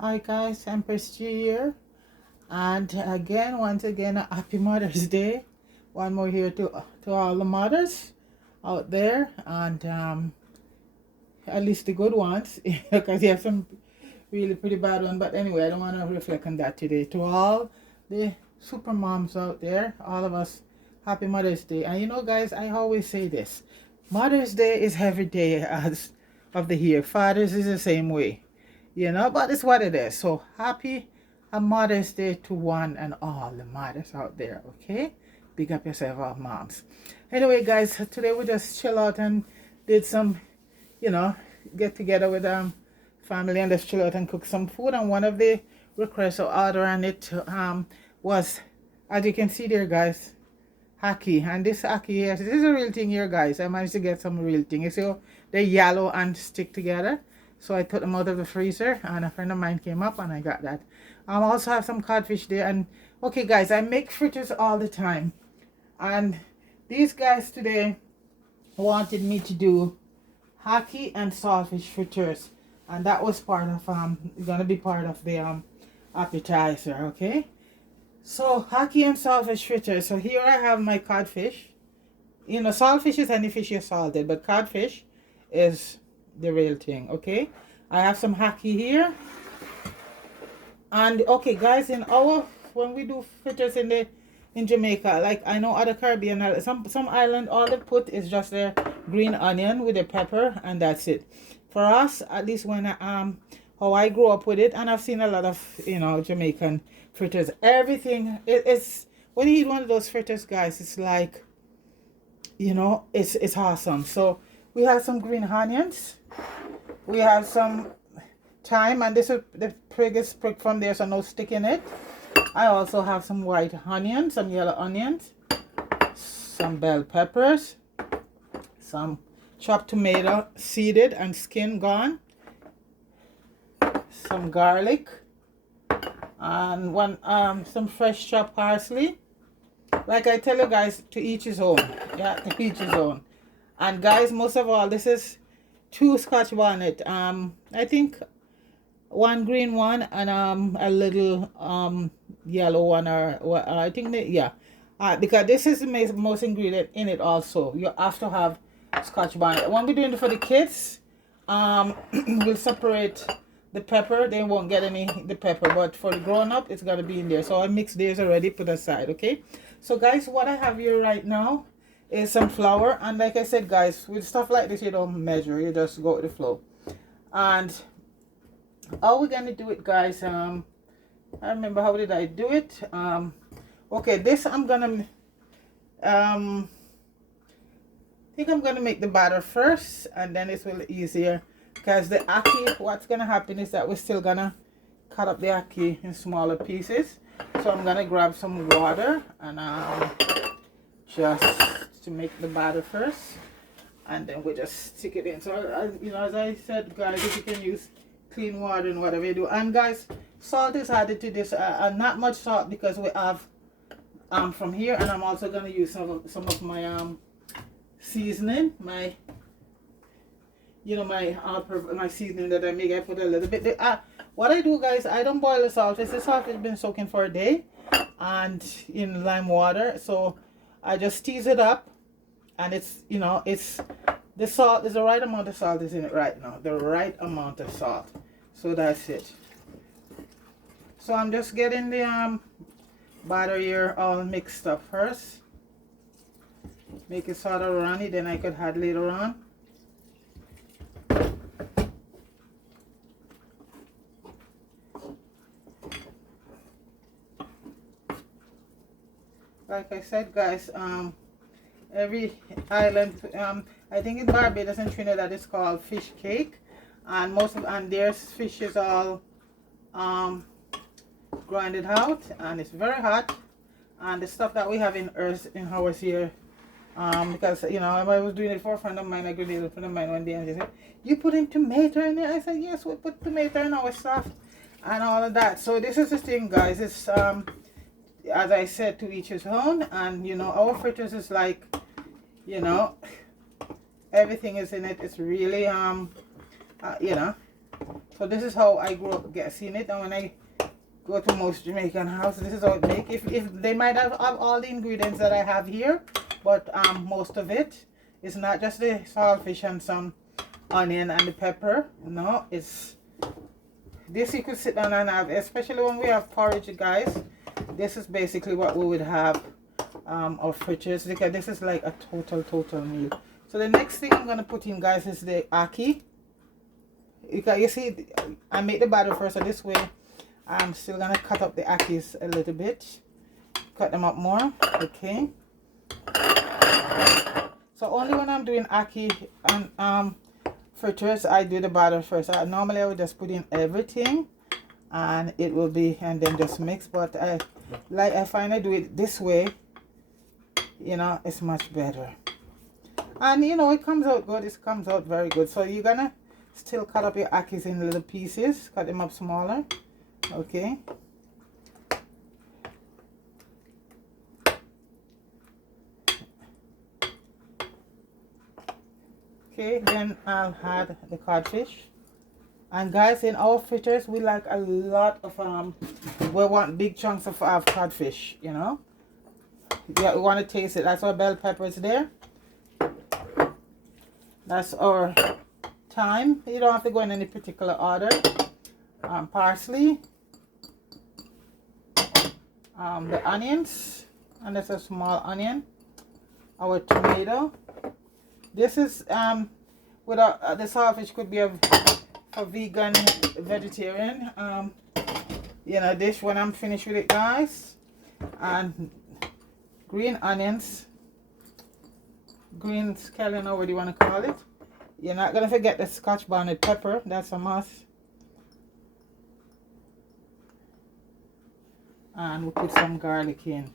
Hi guys, Empress G here, and once again, a happy Mother's Day. One more here to all the mothers out there, and at least the good ones, because you have some really pretty bad ones. But anyway, I don't want to reflect on that today. To all the super moms out there, all of us, happy Mother's Day. And guys, I always say this: Mother's Day is every day as of the year. Father's is the same way. But it's what it is. So happy a Mother's Day to one and all the mothers out there, okay? Big up yourself, all moms. Anyway, guys, today we just chill out and did some, you know, get together with family and just chill out and cook some food. And one of the requests or order on it was, as you can see there, guys, Ackee. And this Ackee here, this is a real thing here, guys. I managed to get some real thing. You see, they're yellow and stick together. So I took them out of the freezer, and a friend of mine came up and I got that. I also have some codfish there. And okay, guys, I make fritters all the time, and these guys today wanted me to do Ackee and saltfish fritters, and that was part of gonna be part of the appetizer. Okay, so Ackee and saltfish fritters. So here I have my codfish. Saltfish is any fish you salted, but codfish is the real thing. Okay, I have some Ackee here, and okay, guys, when we do fritters in Jamaica, like I know other Caribbean some island, all they put is just their green onion with the pepper, and that's it. For us, at least when how I grew up with it, and I've seen a lot of Jamaican fritters, everything it's when you eat one of those fritters, guys, it's like it's awesome. So we have some green onions, we have some thyme, and this is the biggest prick from there, so no stick in it. I also have some white onions, some yellow onions, some bell peppers, some chopped tomato, seeded and skin gone, some garlic, and some fresh chopped parsley. Like I tell you guys, to each his own. Yeah, to each his own. And guys, most of all, this is 2 Scotch bonnet. I think 1 green one and a little yellow one, or I think that, yeah. Because this is the most ingredient in it also. You have to have Scotch bonnet. When we're doing it for the kids, we'll separate the pepper. They won't get the pepper, but for the grown up, it's gotta be in there. So I mixed theirs already, put aside. Okay, so guys, what I have here right now is some flour, and like I said, guys, with stuff like this, you don't measure, you just go with the flow. And how we're gonna do it, guys, I remember how did I do it. Okay, this I'm gonna think I'm gonna make the batter first, and then it's a little easier, because the Ackee, what's gonna happen is that we're still gonna cut up the Ackee in smaller pieces. So I'm gonna grab some water and just to make the batter first, and then we just stick it in. So as I said, guys, if you can use clean water and whatever you do. And guys, salt is added to this, not much salt, because we have from here, and I'm also going to use some of my seasoning, my my seasoning that I make. I put a little bit. What I do, guys, I don't boil the salt. The salt has been soaking for a day and in lime water, so I just tease it up, and it's the salt is the right amount of salt is in it right now, the right amount of salt. So that's it. So I'm just getting the batter here all mixed up first, make it sort of runny, then I could add later on. Like I said, guys, every island, I think in Barbados and Trinidad, it's called fish cake, and their fish is all grinded out, and it's very hot. And the stuff that we have in ours here, because I was doing it for a friend of mine, a Grenadian friend of mine one day, and she said, "You put in tomato in it?" I said, "Yes, we put tomato in our stuff and all of that." So this is the thing, guys. It's as I said, to each his own, and our fritters is like, everything is in it. It's really So this is how I grew up seeing it, and when I go to most Jamaican houses, this is how it make. If they might have all the ingredients that I have here, but most of it is not just the saltfish and some onion and the pepper. No, it's this you could sit down and have, especially when we have porridge, guys. This is basically what we would have our fritters, because this is like a total meal. So the next thing I'm gonna put in, guys, is the ackee. You see, I make the batter first, so this way I'm still gonna cut up the ackees a little bit, cut them up more. Okay, so only when I'm doing ackee and fritters I do the batter first. Normally I would just put in everything and it will be, and then just mix, but I find I do it this way, you know, it's much better, and you know, it comes out good. It comes out very good. So you're gonna still cut up your ackees in little pieces, cut them up smaller. Okay, okay, then I'll add the codfish. And guys, in our fritters we like a lot of we want big chunks of codfish, you know. Yeah, we want to taste it. That's our bell peppers there. That's our thyme. You don't have to go in any particular order. Parsley, the onions, and that's a small onion. Our tomato. This is with the saltfish could be a vegan, vegetarian you know, dish when I'm finished with it, guys. And green onions, green scallion, or what do you want to call it. You're not gonna forget the scotch bonnet pepper, that's a must. And we'll put some garlic in.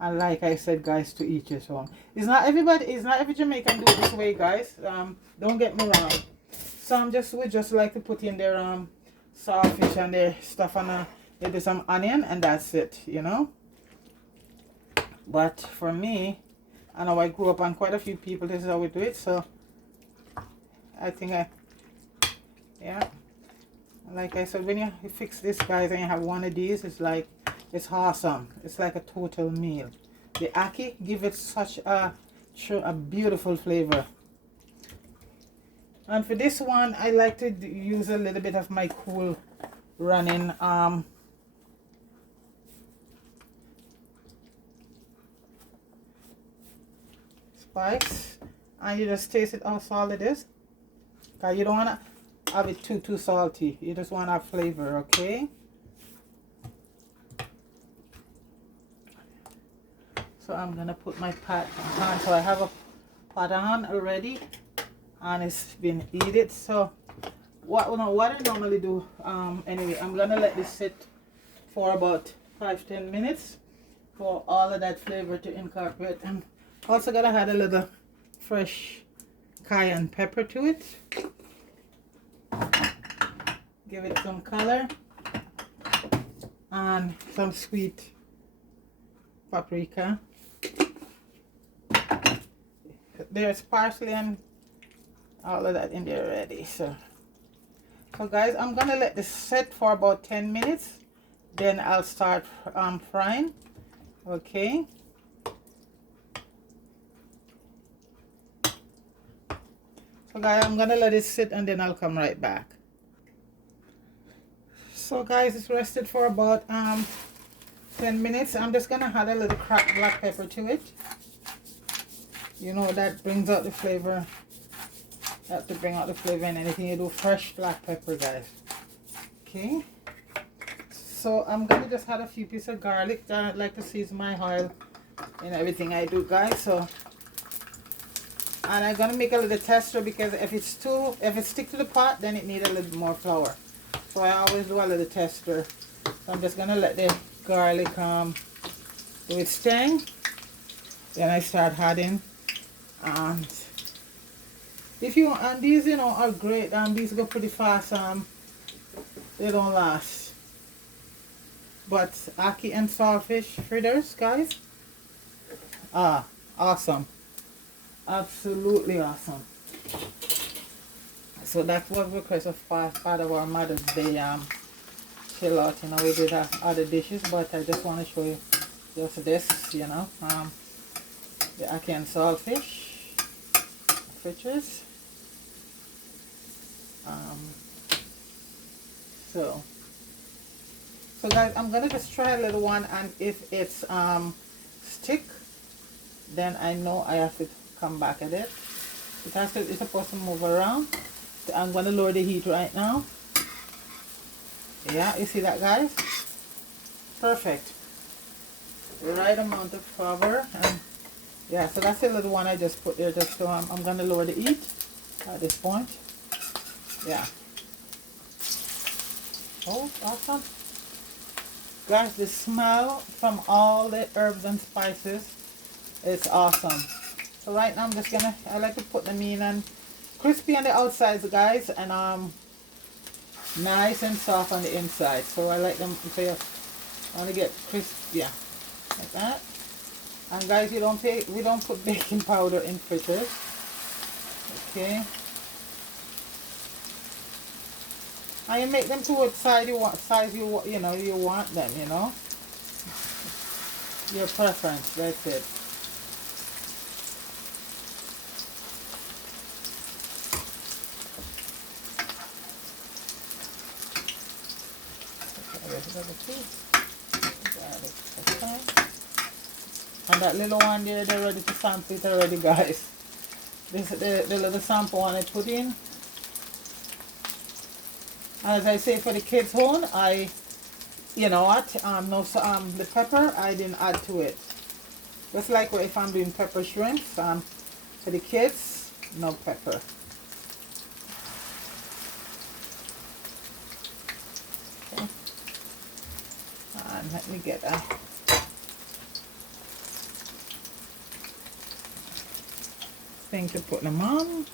And like I said, guys, to each his own. It's not every Jamaican do it this way, guys. Don't get me wrong. Some would just like to put in their saltfish and their stuff on they do some onion and that's it, you know. But for me, I know I grew up on quite a few people, this is how we do it. So I think yeah, like I said, when you fix this, guys, and you have one of these, it's like, it's awesome. It's like a total meal. The ackee give it such a beautiful flavor. And for this one, I like to use a little bit of my cool running spice, and you just taste it how salt it is, because you don't want to have it too salty. You just want to have flavor. Okay, so I'm gonna put my pot on. So I have a pot on already and it's been heated. So what I normally do, anyway, I'm gonna let this sit for about 5-10 minutes for all of that flavor to incorporate. I'm also gonna add a little fresh cayenne pepper to it, give it some color, and some sweet paprika. There's parsley and all of that in there already. So guys, I'm gonna let this set for about 10 minutes, then I'll start frying. Okay, so guys, I'm gonna let it sit and then I'll come right back. So guys, it's rested for about 10 minutes. I'm just gonna add a little cracked black pepper to it. You know, that brings out the flavor. You have to bring out the flavor in anything you do. Fresh black pepper, guys. Okay, so I'm gonna just add a few pieces of garlic. I like to season my oil in everything I do, guys. So, and I'm gonna make a little tester, because if it sticks to the pot, then it needs a little more flour. So I always do a little tester. So I'm just gonna let the garlic do its thing. Then I start adding, and if you, and these, you know, are great. These go pretty fast. They don't last. But Ackee and Saltfish fritters, guys, awesome, absolutely awesome. So that was request of part of our Mother's Day chill out. You know, we did other dishes, but I just want to show you just this, you know, the Ackee and Saltfish fritters. So guys, I'm gonna just try a little one, and if it's stick, then I know I have to come back at it. It's supposed to move around. So I'm gonna lower the heat right now. Yeah, you see that, guys? Perfect. The right amount of cover, and yeah, so that's a little one I just put there. Just so I'm gonna lower the heat at this point. Yeah. Oh, awesome. Guys, the smell from all the herbs and spices is awesome. So right now I'm just gonna, I like to put them in, and crispy on the outsides, guys, and nice and soft on the inside. So I like them, so you want to get crisp, yeah, like that. And guys, we don't put baking powder in fritters. Okay. And you make them to what size you want, you know, you want them, you know. Your preference, that's it. And that little one there, they're ready to sample it already, guys. This the little sample one I put in. As I say, for the kids' one, you know what, the pepper I didn't add to it. Just like if I'm doing pepper shrimp, for the kids, no pepper. Okay. And let me get a thing to put them on.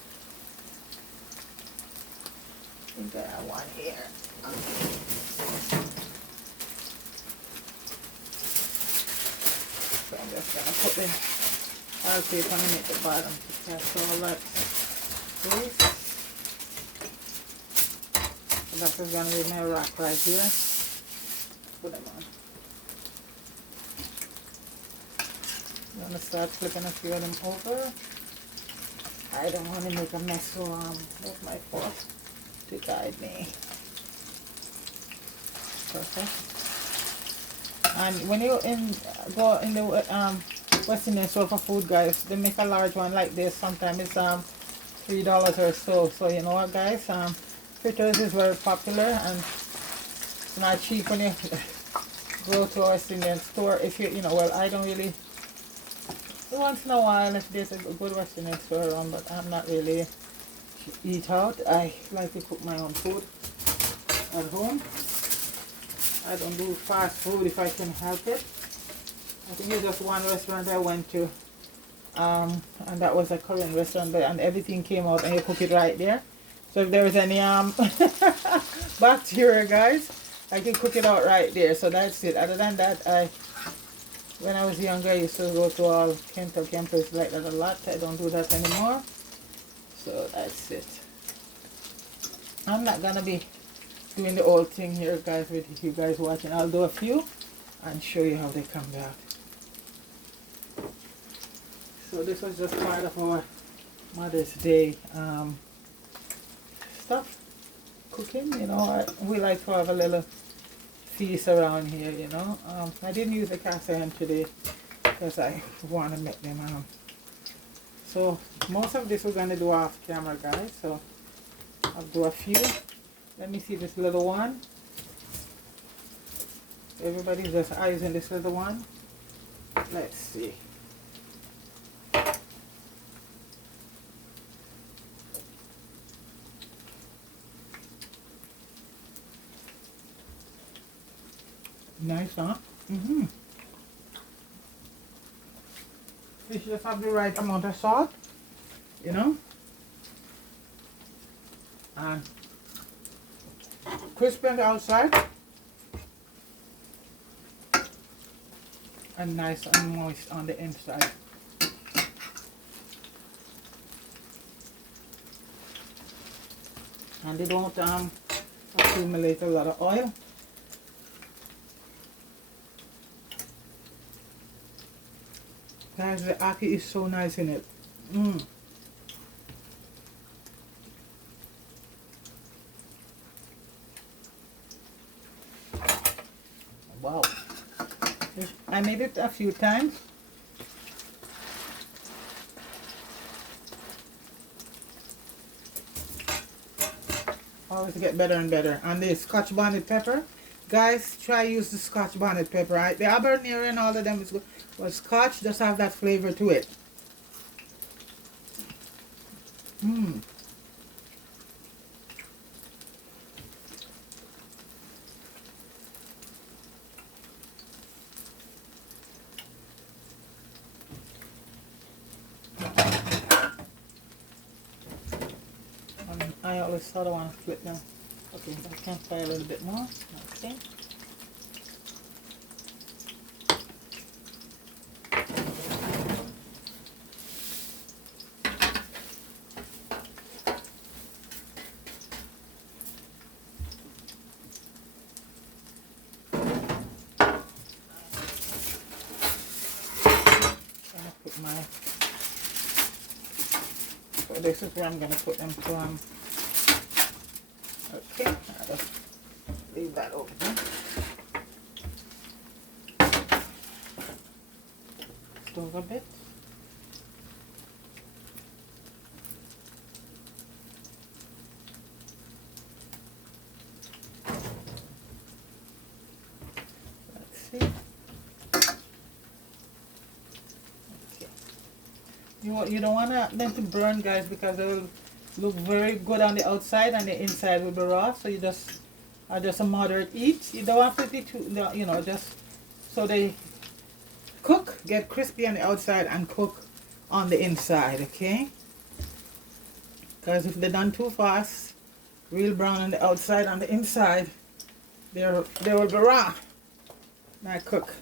I think I have one here. Okay. So I'm just gonna put the oil paper underneath the bottom to catch all that grease. So that is gonna be my rack right here. Put them on. I'm gonna start flipping a few of them over. I don't want to make a mess, so with my fork to guide me. Perfect. And when you go in the Western Union store for food, guys, they make a large one like this. Sometimes it's $3 or so. So you know what, guys, fritters is very popular, and it's not cheap when you go to a Western Union store. If you know, well, I don't really. Once in a while, if there's a good Western Union store around, but I'm not really eat out. I like to cook my own food at home. I don't do fast food if I can help it. I think there's just one restaurant I went to, and that was a Korean restaurant, and everything came out and you cook it right there. So if there was any bacteria, guys, I can cook it out right there. So that's it. Other than that, when I was younger, I used to go to all Kentucky and places like that a lot. I don't do that anymore. So that's it. I'm not gonna be doing the whole thing here, guys, with you guys watching. I'll do a few and show you how they come out. So this was just part of our Mother's Day stuff, cooking. You know, we like to have a little feast around here. You know, I didn't use the cast iron today because I want to make them. So most of this we're gonna do off camera, guys. So I'll do a few. Let me see this little one. Everybody's just eyes in this little one. Let's see. Nice, huh? Mm-hmm. Fish just have the right amount of salt, you know. And crispy on the outside and nice and moist on the inside. and they don't accumulate a lot of oil. Guys, the ackee is so nice in it. Wow. I made it a few times. Always get better and better. And the Scotch bonnet pepper, guys, try use the Scotch bonnet pepper. Right? The habanero and all of them is good, but Scotch just have that flavor to it. I always thought I want to flip them. Okay, I can fry a little bit more. Okay. So this is where I'm going to put them from. Okay, I'll just leave that over there. Stove a bit. Let's see. Okay. You don't want them to burn, guys, because they will look very good on the outside and the inside will be raw. So you just a moderate heat. You don't want to be too, you know, just so they cook, get crispy on the outside and cook on the inside. Okay, because if they're done too fast, real brown on the outside, on the inside they will be raw. Not cook.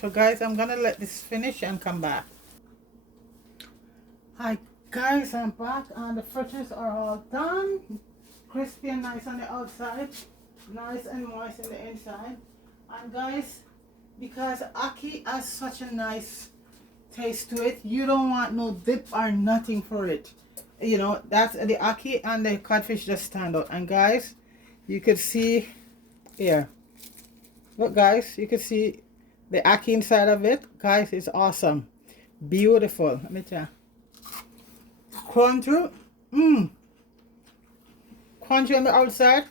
So guys, I'm gonna let this finish and come back. Hi guys, I'm back and the fritters are all done. Crispy and nice on the outside, nice and moist in the inside. And guys, because ackee has such a nice taste to it, you don't want no dip or nothing for it. You know, that's the ackee and the codfish just stand out. And guys, you could see here, look guys, you could see the ackee inside of it. Guys, it's awesome, beautiful. Let me tell you, crunchy, crunchy on the outside,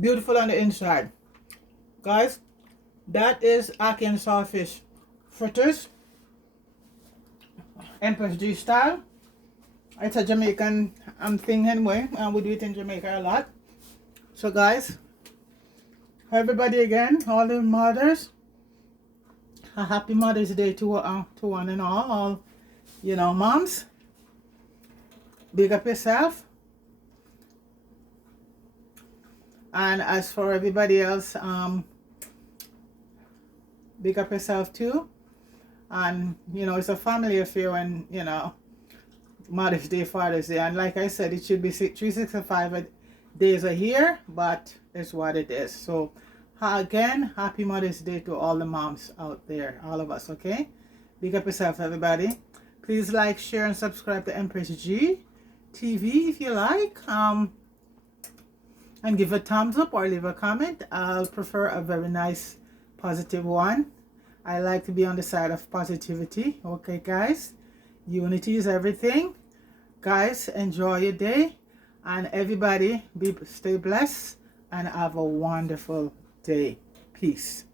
beautiful on the inside. Guys, that is Ackee and Saltfish fritters, Empress G style. It's a Jamaican thing anyway, and we do it in Jamaica a lot. So guys, everybody again, all the mothers, a happy Mother's Day to one and all you know, moms. Big up yourself. And as for everybody else, big up yourself too. And you know, it's a family affair when, you know, Mother's Day, Father's Day, and like I said, it should be 365 days a year, but it's what it is. So again, happy Mother's Day to all the moms out there, all of us. Okay, big up yourself, everybody. Please like, share, and subscribe to Empress G TV if you like, and give a thumbs up or leave a comment. I'll prefer a very nice positive one. I like to be on the side of positivity. Okay guys, unity is everything. Guys, enjoy your day, and everybody stay blessed and have a wonderful day. Peace.